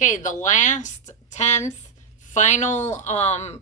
Okay, the last 10th final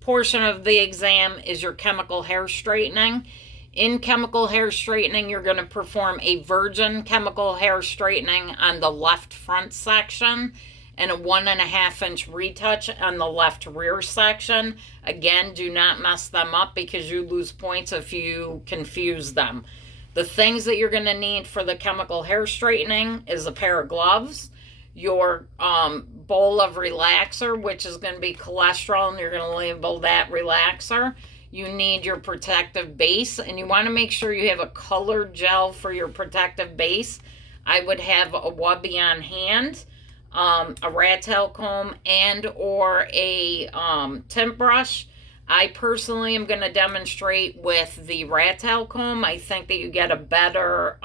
portion of the exam is your chemical hair straightening. In chemical hair straightening, you're going to perform a virgin chemical hair straightening on the left front section and a 1.5 inch retouch on the left rear section. Again, do not mess them up because you lose points if you confuse them. The things that you're going to need for the chemical hair straightening is a pair of gloves, your bowl of relaxer, which is going to be cholesterol, and you're going to label that relaxer. You need your protective base, and you want to make sure you have a colored gel for your protective base. I would have a Wubby on hand, a rat tail comb, and or a tint brush. I personally am going to demonstrate with the rat tail comb. I think that you get a better,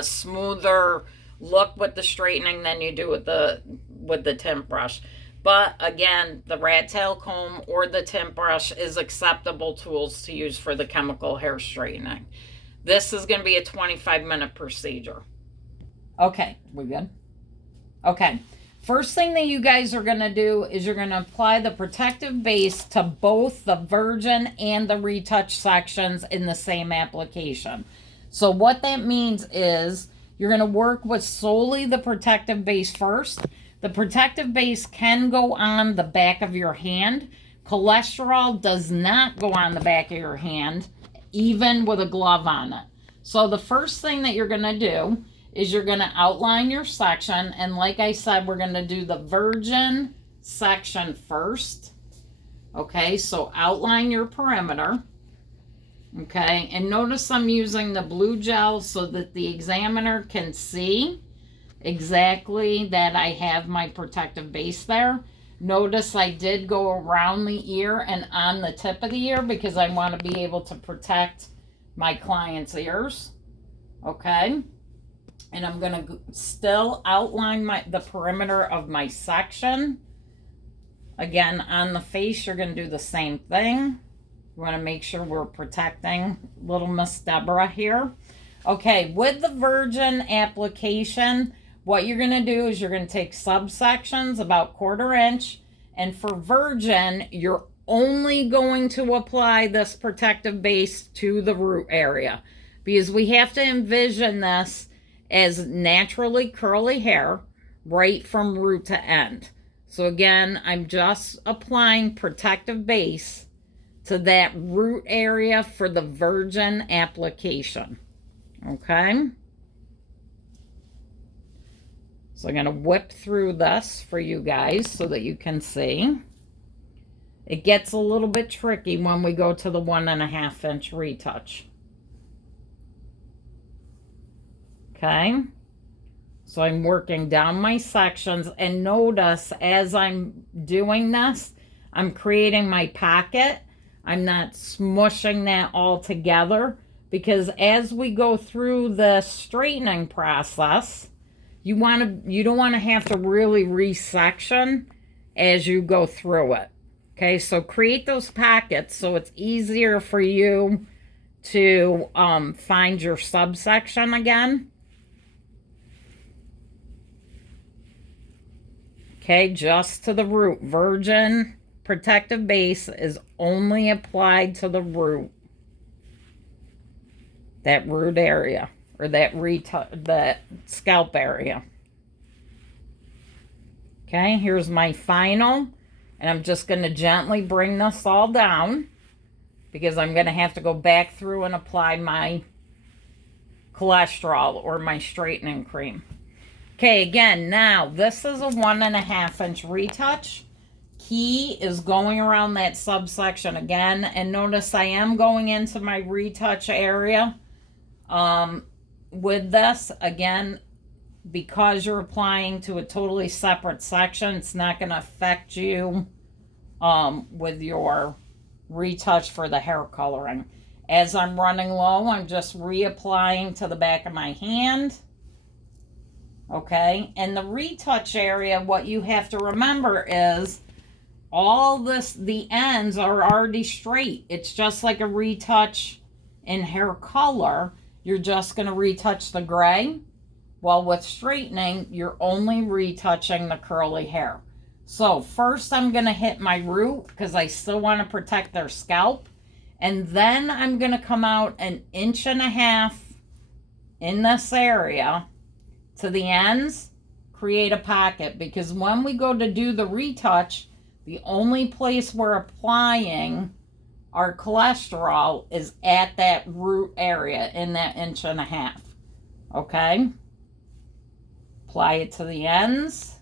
smoother look with the straightening than you do with the tint brush. But again, the rat tail comb or the tint brush is acceptable tools to use for the chemical hair straightening. This is going to be a 25-minute procedure. Okay, we good? Okay. First thing that you guys are going to do is you're going to apply the protective base to both the virgin and the retouch sections in the same application. So what that means is you're going to work with solely the protective base first. The protective base can go on the back of your hand. Cholesterol does not go on the back of your hand, even with a glove on it. So the first thing that you're going to do is you're going to outline your section. And like I said, we're going to do the virgin section first. Okay, so outline your perimeter. Okay, and notice I'm using the blue gel so that the examiner can see exactly that I have my protective base there. Notice I did go around the ear and on the tip of the ear because I want to be able to protect my client's ears. Okay, and I'm going to still outline the perimeter of my section. Again, on the face, you're going to do the same thing. We want to make sure we're protecting little Miss Deborah here. Okay, with the virgin application, what you're going to do is you're going to take subsections about 1/4 inch. And for virgin, you're only going to apply this protective base to the root area, because we have to envision this as naturally curly hair right from root to end. So again, I'm just applying protective base to that root area for the virgin application. Okay. So I'm going to whip through this for you guys so that you can see. It gets a little bit tricky when we go to the 1.5 inch retouch. Okay. So I'm working down my sections, and notice as I'm doing this, I'm creating my pocket. I'm not smushing that all together, because as we go through the straightening process, you don't want to have to really resection as you go through it. Okay, so create those pockets so it's easier for you to find your subsection again. Okay, just to the root. Virgin protective base is only applied to the root. That root area, or that scalp area. Okay, here's my final. And I'm just going to gently bring this all down, because I'm going to have to go back through and apply my cholesterol or my straightening cream. Okay, again, now this is a 1.5 inch retouch. Key is going around that subsection again, and notice I am going into my retouch area with this. Again, because you're applying to a totally separate section, it's not going to affect you with your retouch for the hair coloring. As I'm running low, I'm just reapplying to the back of my hand. Okay, and the retouch area, what you have to remember is all this, the ends are already straight. It's just like a retouch in hair color. You're just going to retouch the gray Well, with straightening, you're only retouching the curly hair. So first I'm going to hit my root because I still want to protect their scalp. And then I'm going to come out 1.5 inches in this area to the ends, create a pocket. Because when we go to do the retouch, the only place we're applying our cholesterol is at that root area in that 1.5 inches. Okay? Apply it to the ends.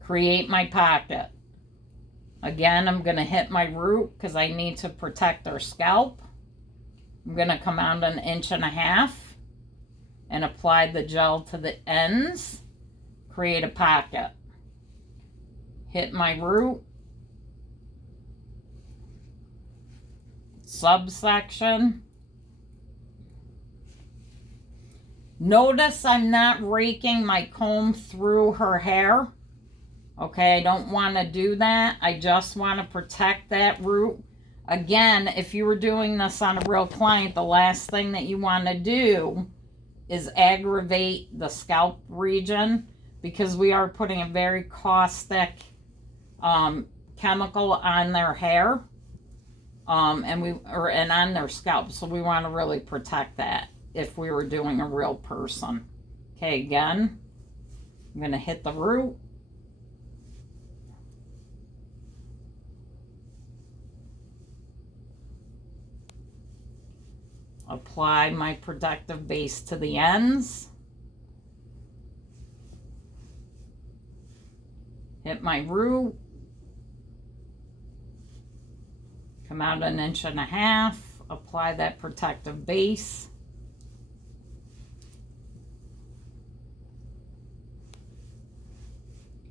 Create my pocket. Again, I'm going to hit my root because I need to protect their scalp. I'm going to come out 1.5 inches and apply the gel to the ends. Create a pocket. Hit my root. Subsection. Notice I'm not raking my comb through her hair. Okay, I don't want to do that. I just want to protect that root. Again, if you were doing this on a real client, the last thing that you want to do is aggravate the scalp region, because we are putting a very caustic chemical on their hair and on their scalp. So we want to really protect that if we were doing a real person. Okay, again, I'm going to hit the root. Apply my protective base to the ends. Hit my root. Come out 1.5 inches. Apply that protective base.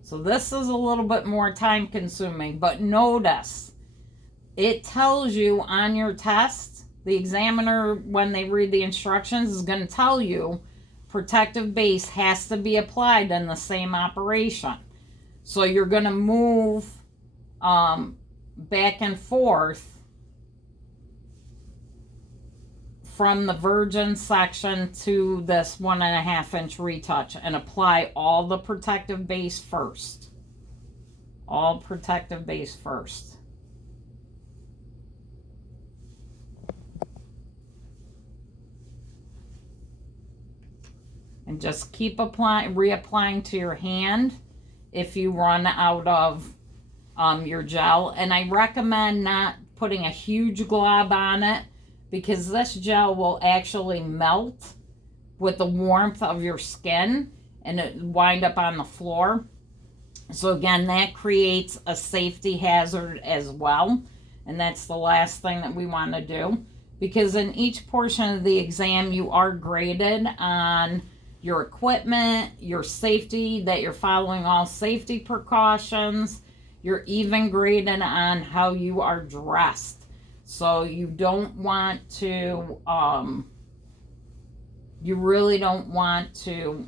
So this is a little bit more time consuming, but notice it tells you on your test, the examiner, when they read the instructions, is going to tell you protective base has to be applied in the same operation. So you're going to move back and forth from the virgin section to this 1.5 inch retouch and apply all the protective base first. All protective base first. And just keep applying, reapplying to your hand if you run out of your gel. And I recommend not putting a huge glob on it, because this gel will actually melt with the warmth of your skin and it wind up on the floor. So again, that creates a safety hazard as well. And that's the last thing that we want to do, because in each portion of the exam, you are graded on your equipment, your safety, that you're following all safety precautions. You're even graded on how you are dressed. So you don't want to, you really don't want to,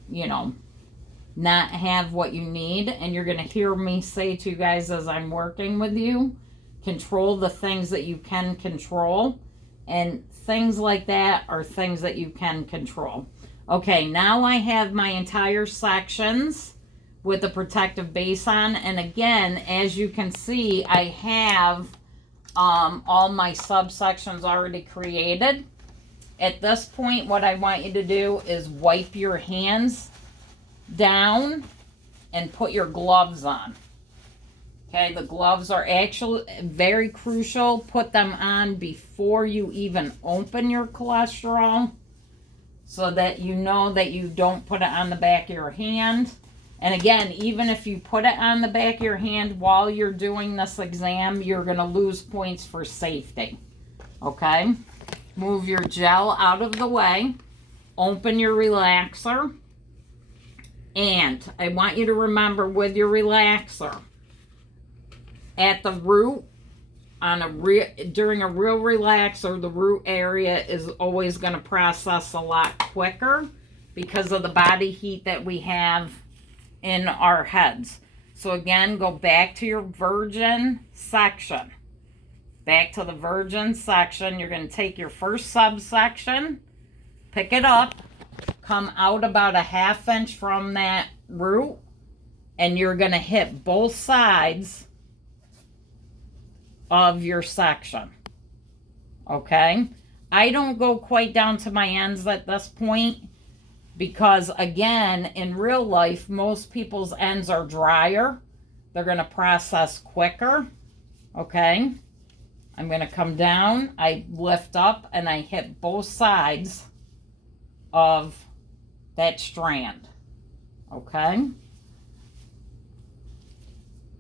not have what you need. And you're going to hear me say to you guys as I'm working with you, control the things that you can control. And things like that are things that you can control. Okay, now I have my entire sections with the protective base on. And again, as you can see, I have all my subsections already created. At this point, what I want you to do is wipe your hands down and put your gloves on. Okay, the gloves are actually very crucial. Put them on before you even open your cholesterol, so that you know that you don't put it on the back of your hand. And again, even if you put it on the back of your hand while you're doing this exam, you're going to lose points for safety. Okay? Move your gel out of the way. Open your relaxer. And I want you to remember with your relaxer, at the root, during a real relaxer, the root area is always going to process a lot quicker because of the body heat that we have in our heads. So again, go back to your virgin section. Back to the virgin section. You're going to take your first subsection, pick it up, come out about a 1/2 inch from that root, and you're going to hit both sides of your section. Okay? I don't go quite down to my ends at this point because, again, in real life, most people's ends are drier. They're going to process quicker. Okay? I'm going to come down, I lift up, and I hit both sides of that strand. Okay?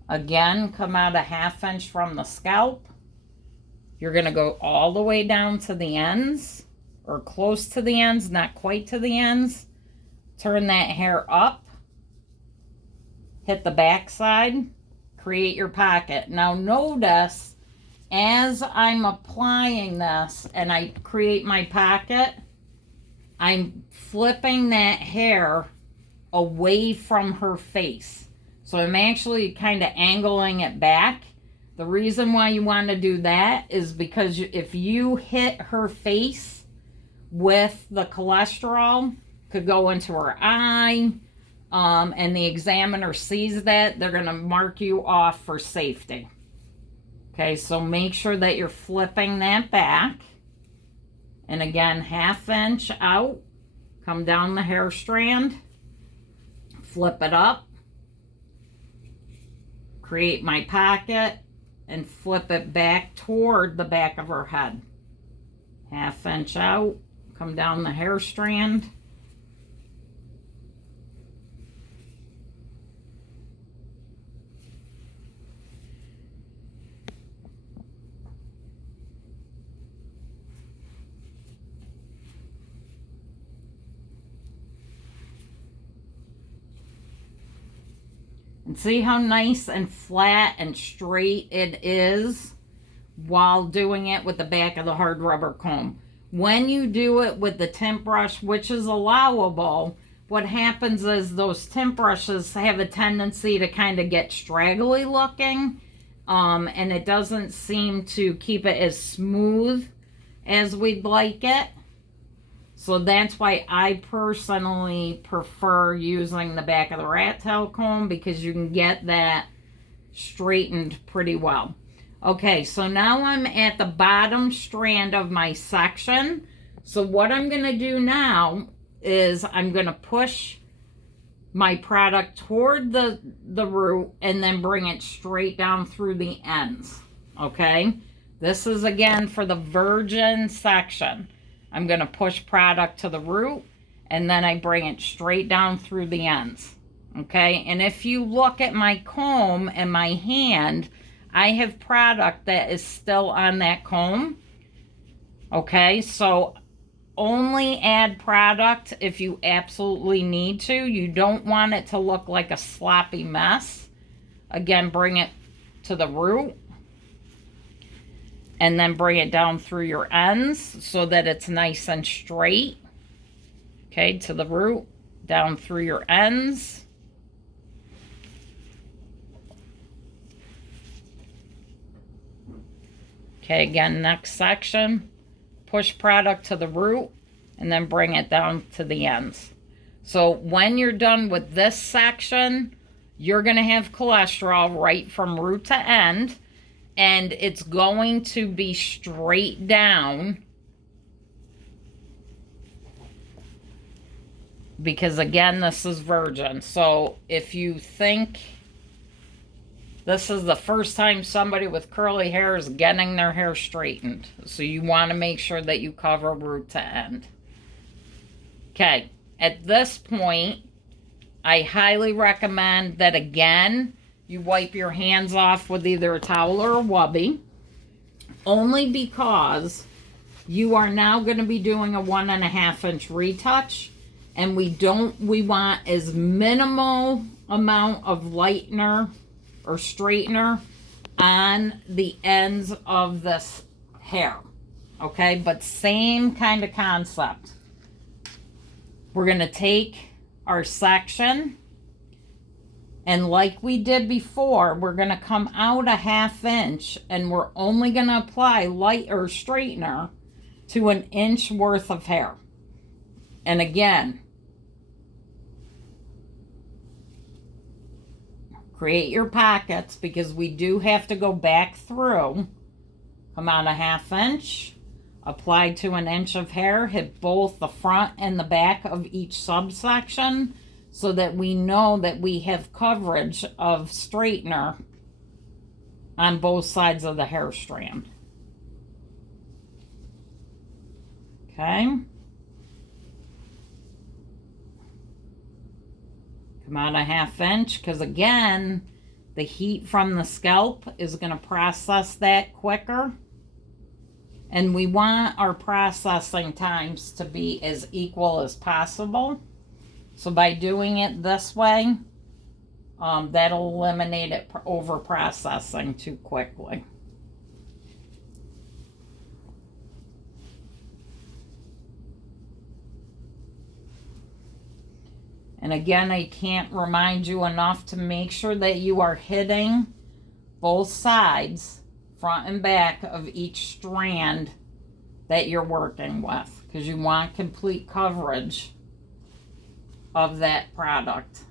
Again, come out a 1/2 inch from the scalp. You're going to go all the way down to the ends, or close to the ends, not quite to the ends. Turn that hair up. Hit the back side. Create your pocket. Now notice, as I'm applying this and I create my pocket, I'm flipping that hair away from her face. So I'm actually kind of angling it back. The reason why you want to do that is because if you hit her face with the cholesterol, could go into her eye, and the examiner sees that, they're going to mark you off for safety. Okay, so make sure that you're flipping that back. And again, 1/2 inch out, come down the hair strand, flip it up, create my pocket, and flip it back toward the back of her head. 1/2 inch out, come down the hair strand. And see how nice and flat and straight it is while doing it with the back of the hard rubber comb. When you do it with the tint brush, which is allowable, what happens is those tint brushes have a tendency to kind of get straggly looking, and it doesn't seem to keep it as smooth as we'd like it. So that's why I personally prefer using the back of the rat tail comb, because you can get that straightened pretty well. Okay, so now I'm at the bottom strand of my section. So what I'm going to do now is I'm going to push my product toward the root and then bring it straight down through the ends. Okay, this is again for the virgin section. I'm going to push product to the root, and then I bring it straight down through the ends. Okay, and if you look at my comb and my hand, I have product that is still on that comb. Okay, so only add product if you absolutely need to. You don't want it to look like a sloppy mess. Again, bring it to the root. And then bring it down through your ends so that it's nice and straight. Okay, to the root, down through your ends. Okay, again, next section. Push product to the root and then bring it down to the ends. So when you're done with this section, you're going to have cholesterol right from root to end. And it's going to be straight down, because again, this is virgin. So if you think this is the first time somebody with curly hair is getting their hair straightened, so you want to make sure that you cover root to end. Okay, at this point, I highly recommend that again, you wipe your hands off with either a towel or a Wubby, only because you are now going to be doing a 1.5 inch retouch, and we want as minimal amount of lightener or straightener on the ends of this hair. Okay, but same kind of concept. We're going to take our section, and like we did before, we're going to come out a 1/2 inch, and we're only going to apply light or straightener to 1 inch worth of hair. And again, create your pockets, because we do have to go back through. Come out a 1/2 inch, apply to 1 inch of hair, hit both the front and the back of each subsection so that we know that we have coverage of straightener on both sides of the hair strand. Okay. Come out a 1/2 inch, because again, the heat from the scalp is going to process that quicker. And we want our processing times to be as equal as possible. So by doing it this way, that'll eliminate it over processing too quickly. And again, I can't remind you enough to make sure that you are hitting both sides, front and back, of each strand that you're working with, because you want complete coverage of that product.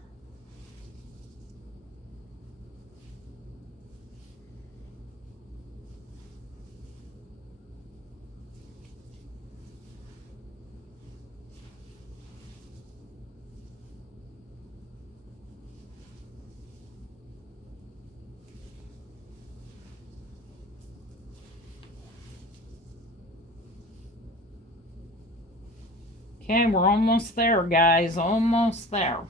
Okay, we're almost there, guys. Almost there.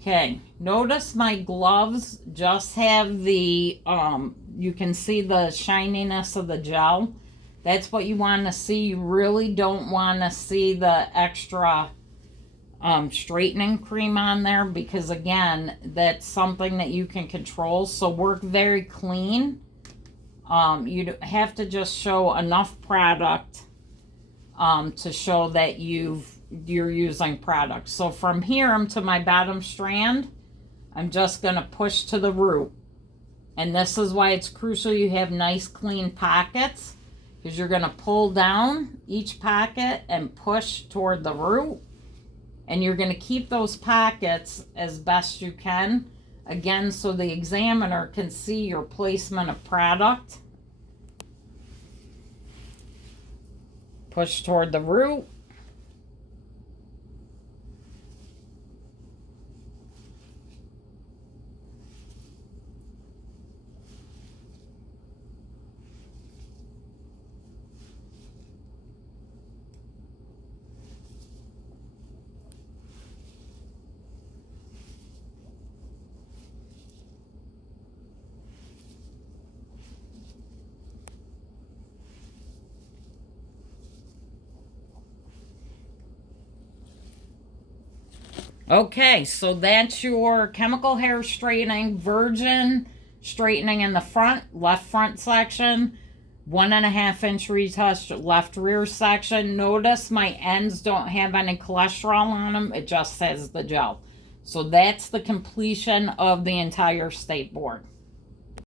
Okay, notice my gloves just have the, you can see the shininess of the gel. That's what you want to see. You really don't want to see the extra straightening cream on there, because again, that's something that you can control. So work very clean. You have to just show enough product to show that you're using product. So from here to my bottom strand, I'm just going to push to the root. And this is why it's crucial you have nice clean pockets, because you're going to pull down each pocket and push toward the root. And you're going to keep those pockets as best you can. Again, so the examiner can see your placement of product. Push toward the root. Okay, so that's your chemical hair straightening, virgin straightening in the front, left front section, 1.5 inch retouch, left rear section. Notice my ends don't have any cholesterol on them. It just says the gel. So that's the completion of the entire state board.